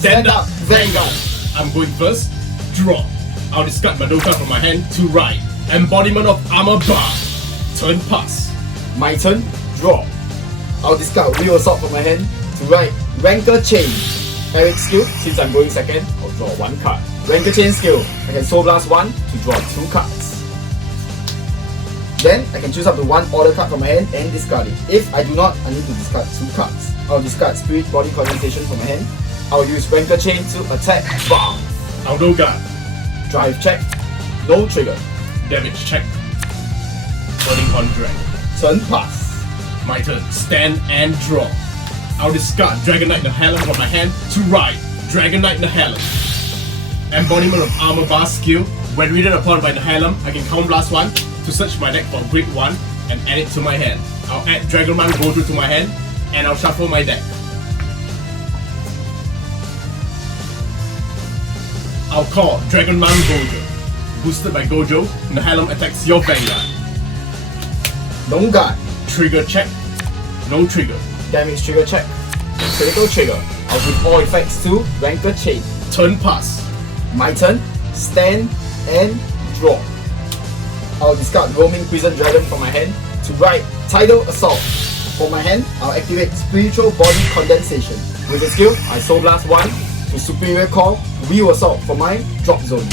Stand up, Vanguard. I'm going first. Draw. I'll discard Madoka from my hand to right. Embodiment of Armor Bar. Turn pass. My turn. Draw. I'll discard Will Assault from my hand to right. Rancor Chain. Eric skill. Since I'm going second, I'll draw one card. Rancor Chain skill. I can Soul Blast 1 to draw 2 cards. Then I can choose up to 1 order card from my hand and discard it. If I do not, I need to discard 2 cards. I'll discard Spirit Body Condensation from my hand. I'll use Rancor Chain to attack. Bam! I'll no guard. Drive check. No trigger. Damage check. Burning on drag. Turn pass. My turn. Stand and draw. I'll discard Dragonite Nahalem from my hand to right. Dragonite Nahalem. Embodiment of Armor Bar skill. When ridden upon by Nahalem, I can Counter Blast 1 to search my deck for Grade 1 and add it to my hand. I'll add Dragonman Gojo to my hand and I'll shuffle my deck. I'll call Dragonman Gojo. Boosted by Gojo, Nahalem attacks your Vanguard. No guard. Trigger check. No trigger. Damage trigger check. Critical trigger. I'll give all effects to Rancor Chain. Turn pass. My turn. Stand and draw. I'll discard Roaming Prison Dragon from my hand to right. Tidal Assault. For my hand, I'll activate Spiritual Body Condensation. With the skill, I Soul Blast 1 to Superior Call Will Assault for my drop zone.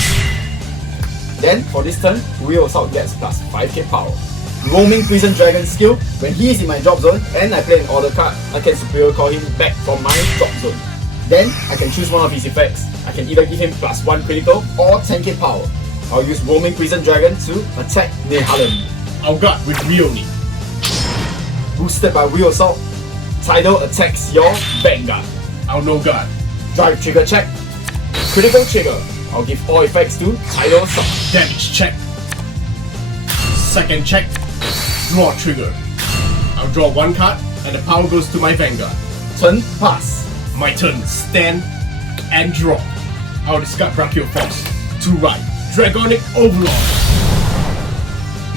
Then, for this turn, Will Assault gets plus 5k power. Roaming Prison Dragon skill, when he is in my drop zone and I play an order card, I can Superior Call him back from my drop zone. Then, I can choose one of his effects. I can either give him plus 1 critical or 10k power. I'll use Roaming Prison Dragon to attack Nahalem. I'll guard with Rioni. Boosted by Will Assault, Tidal attacks your Vanguard. I'll no guard. Drive trigger check. Critical trigger. I'll give all effects to Tidal Assault. Damage check. Second check. Draw trigger. I'll draw 1 card and the power goes to my Vanguard. Turn pass. My turn. Stand and draw. I'll discard Brachio Force to right. Dragonic Overlord.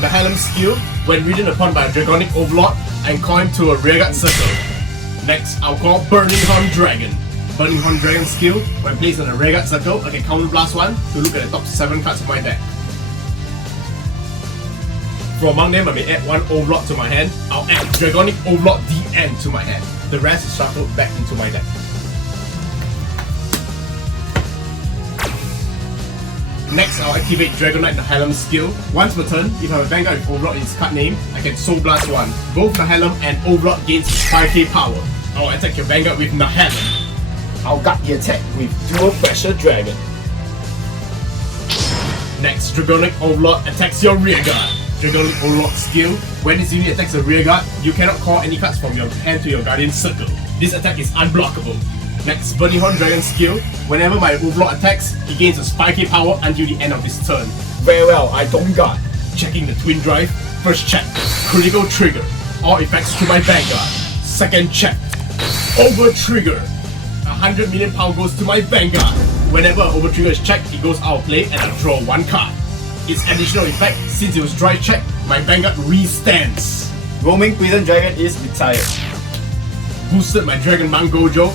Nahalem skill. When ridden upon by a Dragonic Overlord, I can call him to a rearguard circle. Next, I'll call Burning Horn Dragon. Burning Horn Dragon skill. When placed on a rearguard circle, I can Counter Blast 1 to look at the top 7 cards of my deck. From among them, I may add 1 Overlord to my hand. I'll add Dragonic Overlord DN to my hand. The rest is shuffled back into my deck. Next, I'll activate Dragonite Nahalem skill. Once per turn, if I have a Vanguard with Overlord in its card name, I can Soul Blast 1. Both Nahalem and Overlord gains 5k power. I'll attack your Vanguard with Nahalem. I'll guard the attack with Dual Pressure Dragon. Next, Dragonic Overlord attacks your rearguard. Dragonic Overlord skill. When this unit attacks a rearguard, you cannot call any cards from your hand to your Guardian circle. This attack is unblockable. Next, Burning Horn Dragon skill. Whenever my Overlord attacks, he gains a 5k power until the end of his turn. Very well, I don't guard. Checking the Twin Drive. First check. Critical trigger. All effects to my Vanguard. Second check. Over trigger. 100 million power goes to my Vanguard. Whenever an over trigger is checked, it goes out of play and I draw 1 card. Its additional effect, since it was drive checked, my Vanguard re-stands. Roaming Prison Dragon is retired. Boosted my Dragonman Gojo.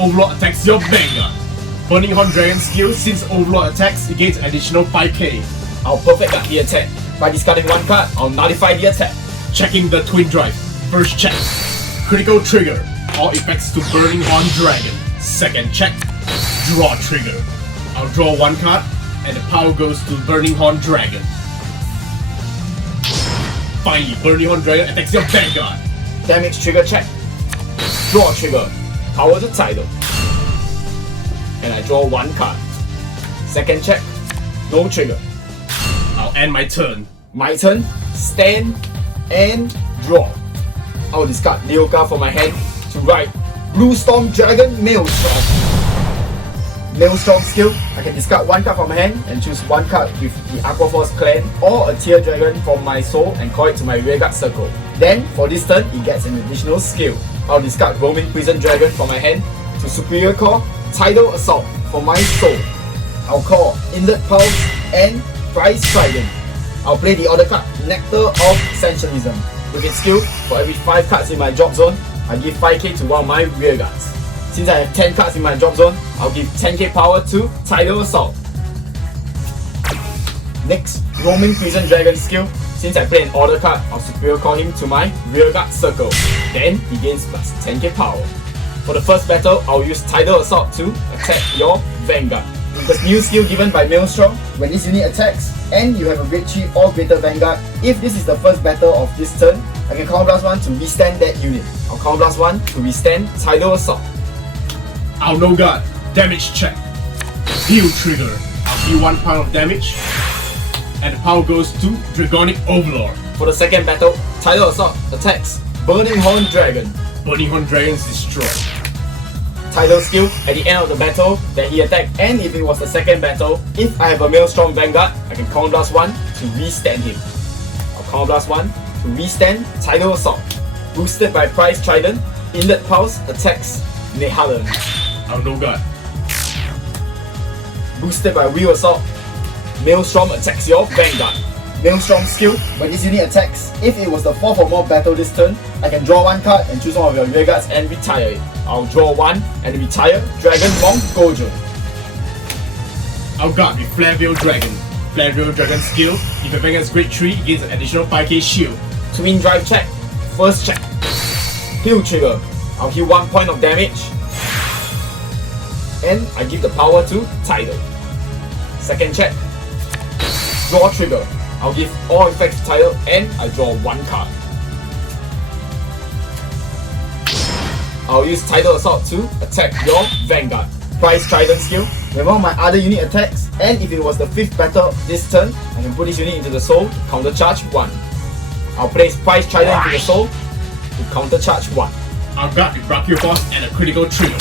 Overlord attacks your Vanguard. Burning Horn Dragon skill, since Overlord attacks, it gains additional 5k. I'll perfect guard the attack. By discarding 1 card, I'll nullify the attack. Checking the Twin Drive. First check. Critical trigger. All effects to Burning Horn Dragon. Second check. Draw trigger. I'll draw 1 card and the power goes to Burning Horn Dragon. Finally, Burning Horn Dragon attacks your Vanguard. Damage trigger check. Draw trigger. Power to Tidal. And I draw 1 card. Second check. No trigger. I'll end my turn. My turn. Stand and draw. I'll discard Leoka from my hand to right. Blue Storm Dragon Maelstrom. Maelstrom skill, I can discard 1 card from my hand and choose 1 card with the Aqua Force clan or a Tear Dragon from my soul and call it to my rearguard circle. Then, for this turn, it gets an additional skill. I'll discard Roaming Prison Dragon from my hand to Superior Call Tidal Assault for my soul. I'll call Inlet Pulse and Prize Trident. I'll play the other card, Nectar of Sensualism. With its skill, for every 5 cards in my drop zone, I give 5k to one of my rearguards. Since I have 10 cards in my drop zone, I'll give 10k power to Tidal Assault. Next, Roaming Prison Dragon skill. Since I play an order card, I'll superior call him to my rearguard circle. Then he gains plus 10k power. For the first battle, I'll use Tidal Assault to attack your Vanguard. With this new skill given by Maelstrom, when this unit attacks and you have a grade 3 or greater Vanguard, if this is the first battle of this turn, I can Counter Blast 1 to withstand that unit. I'll Counter Blast 1 to withstand Tidal Assault. I'll no guard. Damage check. Heal trigger. I'll heal 1 pound of damage. And the power goes to Dragonic Overlord. For the second battle, Tidal Assault attacks Burning Horn Dragon. Burning Horn Dragons destroyed. Tidal skill at the end of the battle that he attacked, and if it was the second battle, if I have a Maelstrom Vanguard, I can Counter Blast 1 to withstand him. I'll Counter Blast 1 to withstand Tidal Assault. Boosted by Prize Trident, Inlet Pulse attacks Nehalem. I'll no guard. Boosted by Will Assault, Maelstrom attacks your Vanguard. Maelstrom skill, when this unit attacks, if it was the 4th or more battle this turn, I can draw 1 card and choose one of your rearguards and retire it. I'll draw 1 and retire Dragon Monk Gojo. I'll guard with Flare Veil Dragon. Flare Veil Dragon skill, if your Vanguard's grade 3, it gains an additional 5k shield. Twin Drive check. First check. Heal trigger. I'll heal 1 point of damage. And I give the power to Tidal. Second check. Draw trigger. I'll give all effects to Tidal and I draw 1 card. I'll use Tidal Assault to attack your Vanguard. Prize Trident skill. Whenever my other unit attacks, and if it was the 5th battle this turn, I can put this unit into the soul to counter charge 1. I'll place Prize Trident into the soul to counter charge 1. I'll guard with Brachio Force and a critical trigger.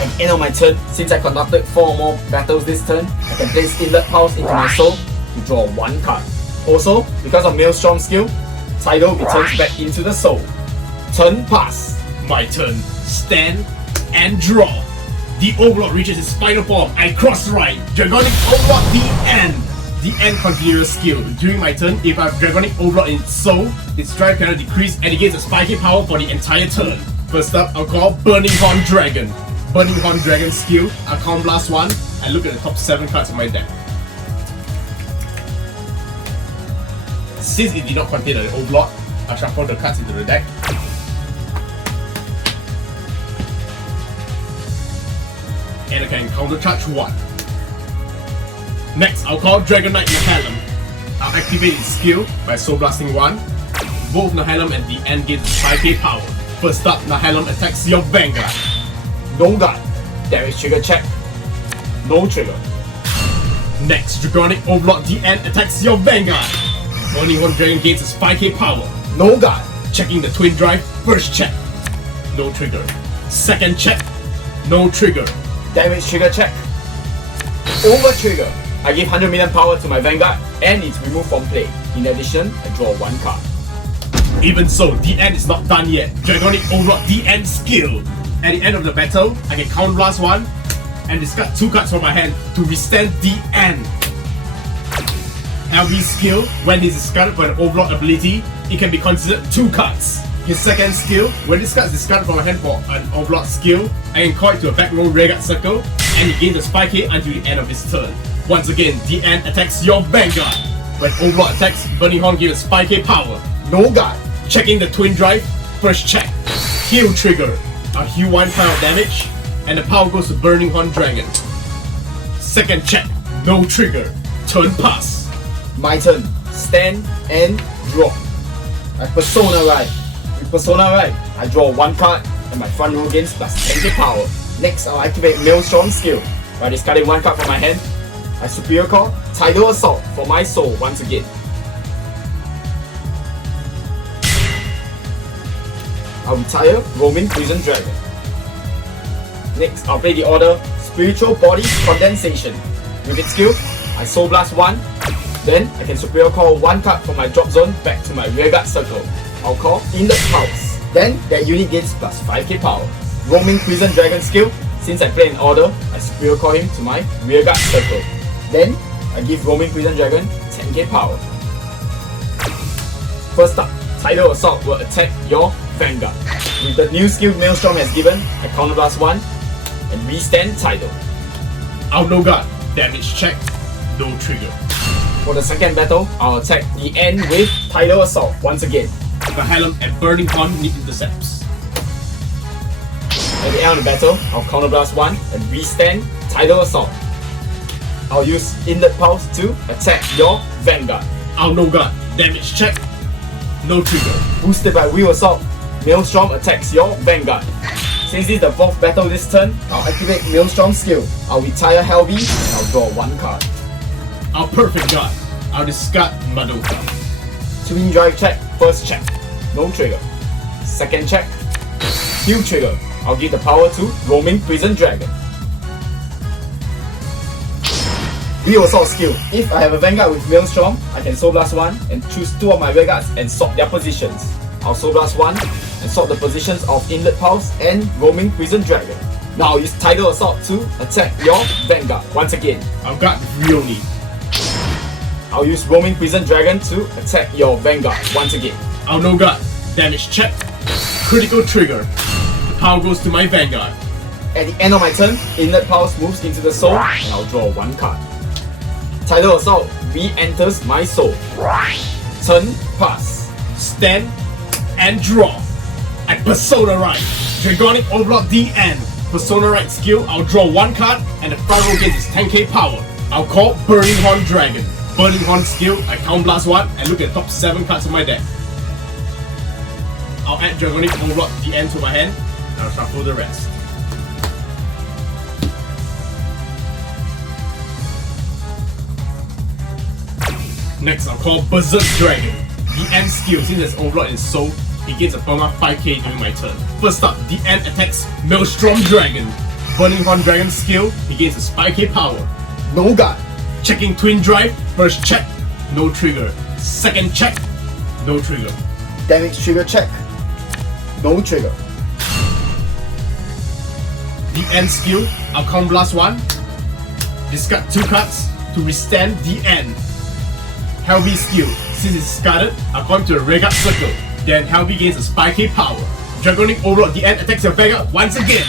At the end of my turn, since I conducted 4 or more battles this turn, I can place Inlet Pulse into my soul to draw 1 card. Also, because of Maelstrom skill, Tidal returns back into the soul. Turn pass. My turn. Stand and draw. The Overlord reaches its final form. I cross right. Dragonic Overlord D-End. D-End continuous skill. During my turn, if I have Dragonic Overlord in its soul, its drive cannot decrease and it gains a spiky power for the entire turn. First up, I'll call Burning Horn Dragon. Burning Horn Dragon skill. I'll Counter Blast 1 and look at the top 7 cards of my deck. Since it did not contain an Overlord, I'll shuffle the cards into the deck. And I can counter charge 1. Next, I'll call Dragonic Overlord. I'll activate its skill by Soul Blasting 1. Both Nehalem and the end gain 5k power. First up, Nehalem attacks your Vanguard. No guard. Damage trigger check. No trigger. Next, Dragonic Overlord D-End attacks your Vanguard. Burning Horn Dragon gains its 5k power. No guard. Checking the Twin Drive, first check. No trigger. Second check. No trigger. Damage trigger check. Over trigger. I give 100 million power to my Vanguard and it's removed from play. In addition, I draw 1 card. Even so, D-End is not done yet. Dragonic Overlord D-End skill. At the end of the battle, I can Counter Blast 1 and discard 2 cards from my hand to withstand D-End. LB skill, when it is discarded for an Overlord ability, it can be considered 2 cards. His second skill, when this card is discarded from my hand for an Overlord skill, I can call it to a back row rearguard circle and it gains a 5k until the end of his turn. Once again, D-End attacks your Vanguard. When Overlord attacks, Burning Horn gives 5k power. No guard. Checking the Twin Drive, first check. Heal trigger. I'll heal 1 pound of damage and the power goes to Burning Horn Dragon. Second check, no trigger. Turn pass. My turn. Stand and draw. I Persona Ride. With Persona Ride, I draw 1 card and my front row gains plus 10k power. Next, I'll activate Maelstrom skill. By discarding 1 card from my hand, I superior call Tidal Assault for my soul once again. I'll retire Roaming Prison Dragon. Next, I'll play the order Spiritual Body Condensation. With its skill, I Soul Blast 1. Then, I can superior call 1 card from my drop zone back to my rearguard circle. I'll call Inlet Pulse. Then, that unit gains plus 5k power. Roaming Prison Dragon skill, since I play in order, I superior call him to my rearguard circle. Then, I give Roaming Prison Dragon 10k power. First up, Tidal Assault will attack your Vanguard. With the new skill Maelstrom has given, I counterblast 1 and restand Tidal. I'll no guard, damage check, no trigger. For the second battle, I'll attack the end with Tidal Assault once again. Vanhalem and Burning Horn need intercepts. At the end of the battle, I'll counterblast 1 and restand Tidal Assault. I'll use Inlet Pulse to attack your Vanguard. I'll no guard, damage check, no trigger. Boosted by Will Assault, Maelstrom attacks your Vanguard. Since this is the 4th battle this turn, I'll activate Maelstrom's skill. I'll retire Helby and I'll draw 1 card. I'll perfect guard, I'll discard Madoka. Twin Drive check, first check, no trigger. Second check, heal trigger. I'll give the power to Roaming Prison Dragon. Will Assault skill. If I have a Vanguard with Maelstrom, I can Soul Blast 1 and choose 2 of my Vanguards and swap their positions. I'll Soul Blast 1 and swap the positions of Inlet Pulse and Roaming Prison Dragon. Now I'll use Tidal Assault to attack your Vanguard once again. I'll guard with real need. I'll use Roaming Prison Dragon to attack your Vanguard once again. I'll no guard, damage check, critical trigger. The power goes to my Vanguard. At the end of my turn, Inlet Pulse moves into the soul and I'll draw 1 card. Tidal Assault re-enters my soul. Turn pass. Stand and draw. I Persona Right. Dragonic Overlord DN. Persona Right skill, I'll draw 1 card and the front row gains is 10k power. I'll call Burning Horn Dragon. Burning Horn skill, I count blast 1 and look at the top 7 cards of my deck. I'll add Dragonic Overlord DN to my hand and I'll shuffle the rest. Next, I'll call Berserk Dragon. The end skill, since there's Overlord in Soul, he gains a perma 5k during my turn. First up, the end attacks Maelstrom Dragon. Burning Horn Dragon skill, he gains a 5k power. No guard. Checking Twin Drive, first check, no trigger. Second check, no trigger. Damage trigger check. No trigger. The end skill, I'll count blast 1. Discard 2 cards to withstand the end. Helby skill, since it's discarded, I'll come to a Regard Circle. Then Helby gains a 5k power. Dragonic Overlord the end attacks your Vanguard once again.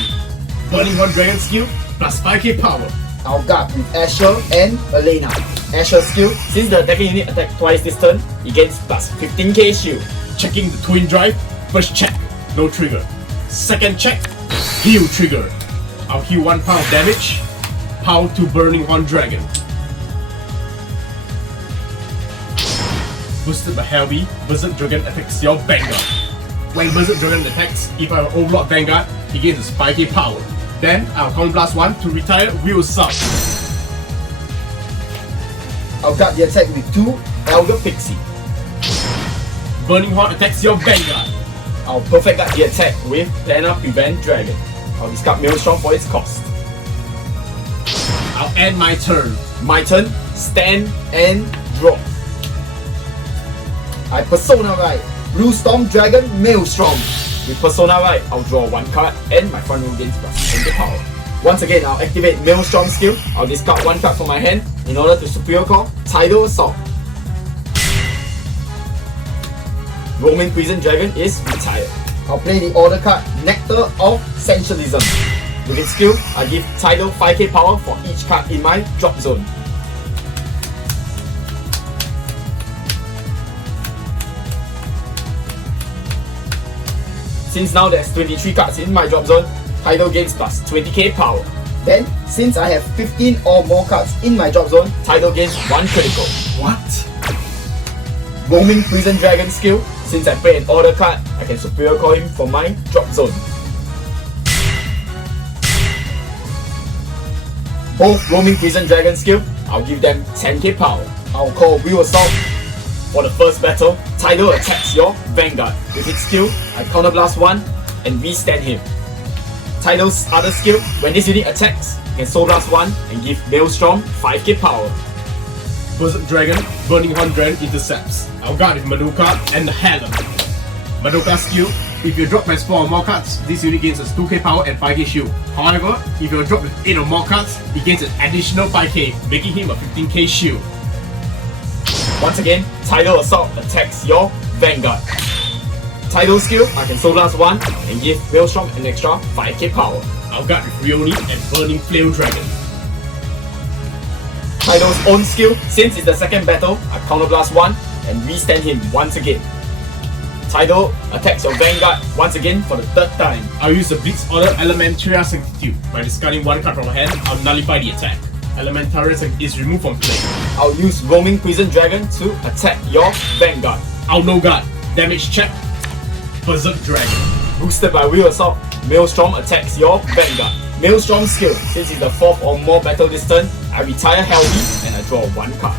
Burning Horn Dragon skill, plus 5k power. I'll guard with Asher and Elena. Asher skill, since the attacking unit attacked twice this turn, he gains plus 15k shield. Checking the Twin Drive, first check, no trigger. Second check, heal trigger. I'll heal 1 pound of damage. Power to Burning Horn Dragon. Boosted by Helby, Berserk Dragon attacks your Vanguard. When Berserk Dragon attacks, if I have Overlord Vanguard, he gains a 5k power. Then I'll Counter Blast 1 to retire Will Sub. I'll guard the attack with 2 Elder Pixie. Burning Horn attacks your Vanguard. I'll perfect guard the attack with Planar Prevent Dragon. I'll discard Maelstrom for its cost. I'll end my turn. My turn, stand and draw. I Persona Right, Blue Storm Dragon Maelstrom. With Persona Right, I'll draw 1 card and my front row gains plus 10 power. Once again, I'll activate Maelstrom skill. I'll discard 1 card from my hand in order to superior call Tidal Assault. Roaming Prison Dragon is retired. I'll play the order card Nectar of Sensualism. With its skill, I give Tidal 5k power for each card in my drop zone. Since now there's 23 cards in my drop zone, Tidal gains plus 20k power. Then, since I have 15 or more cards in my drop zone, Tidal gains 1 critical. What? Roaming Prison Dragon skill, since I play an order card, I can superior call him from my drop zone. Both Roaming Prison Dragon skill, I'll give them 10k power. I'll call Will Assault. For the first battle, Tidal attacks your Vanguard. With its skill, I Counter Blast 1 and restand him. Tidal's other skill, when this unit attacks, you can Soul Blast 1 and give Maelstrom 5k power. Berserk Dragon, Burning Horn Dragon intercepts. I'll guard with Madoka and the Halem. Madoka skill, if you drop past 4 or more cards, this unit gains a 2k power and 5k shield. However, if you drop with 8 or more cards, he gains an additional 5k, making him a 15k shield. Once again, Tidal Assault attacks your Vanguard. Tidal skill, I can Soul Blast 1 and give Maelstrom an extra 5k power. I'll guard with Rioni and Burning Flail Dragon. Tidal's own skill, since it's the second battle, I Counter Blast 1 and restand him once again. Tidal attacks your Vanguard once again for the third time. I'll use the Blitz Order Elementaria Sanctitude. By discarding one card from my hand, I'll nullify the attack. Elementaria is removed from play. I'll use Roaming Prison Dragon to attack your Vanguard. I'll no guard. Damage check. Berserk Dragon. Boosted by Will Assault, Maelstrom attacks your Vanguard. Maelstrom's skill, since it's the 4th or more battle this turn, I retire Healthy and I draw 1 card.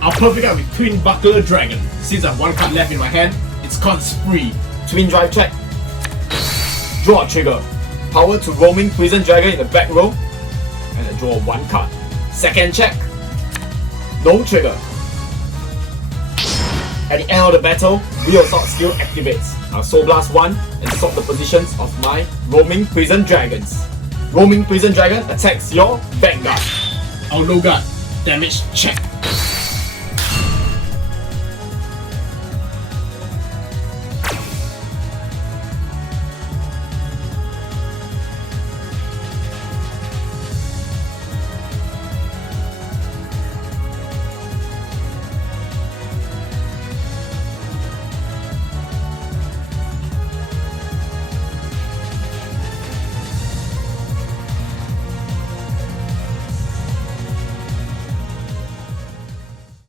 I'll perfect out with Twin Buckler Dragon. Since I have 1 card left in my hand, it's called Spree. Twin Drive check. Draw a trigger. Power to Roaming Prison Dragon in the back row and I draw 1 card. Second check. No trigger. At the end of the battle, Will Assault skill activates. I'll Soul Blast 1 and swap the positions of my Roaming Prison Dragons. Roaming Prison Dragon attacks your Vanguard. I'll no guard. Damage check.